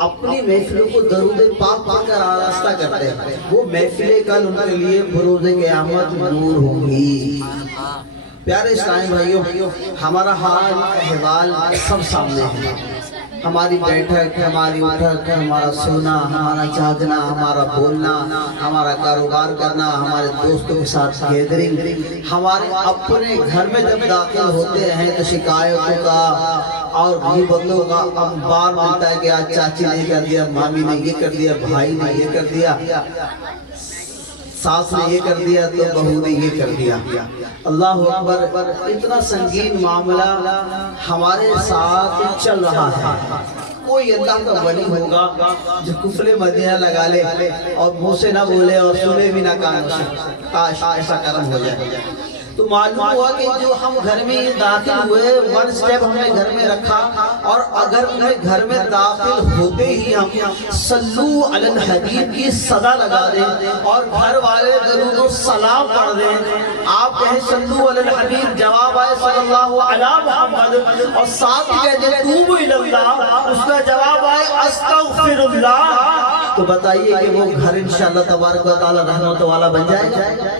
اپنی محفلوں کو درود پاک پڑھ کر آراستہ کرتے ہیں، وہ محفلیں کل ان کے لیے بروز قیامت نور ہوں گی۔ پیارے اسلامی بھائیوں، ہمارا حال احوال سب سامنے ہے، ہماری بیٹھک، ہماری اٹھک، ہمارا سونا، ہمارا جاگنا، ہمارا بولنا، ہمارا کاروبار کرنا، ہمارے دوستوں کے ساتھ گیدرنگ، ہمارے اپنے گھر میں جب داخل ہوتے ہیں تو شکایتوں کا اور غیبتوں کا انبار ملتا ہے کہ آج چاچی نے یہ کر دیا، مامی نے یہ کر دیا، بھائی نے یہ کر دیا، ساس نے یہ کر دیا تو بہو نے یہ کر دیا۔ اللہ اکبر، اتنا سنگین معاملہ ہمارے ساتھ چل رہا ہے۔ کوئی اللہ کا ولی ہوگا جو کفل مدینہ لگا لے اور منہ سے نہ بولے اور سنے بھی نہ کان سے، کاش ایسا کرم ہو جائے۔ تو معلوم ہوا کہ جو ہم گھر میں داخل ہوئے، ون سٹیپ ہم نے گھر میں رکھا، اور اگر گھر میں داخل ہوتے ہی ہم صلو علی الحبیب کی صدا لگا دیں اور گھر والے درود و سلام پڑھ دیں، آپ کہیں صلو علی الحبیب، جواب آئے صلی اللہ علی محمد، اور ساتھ کہہ دیں توبوا الی اللہ، اس کا جواب آئے استغفر اللہ، تو بتائیے کہ وہ گھر انشاءاللہ تبارک و تعالی رحمت والا بن جائے گا۔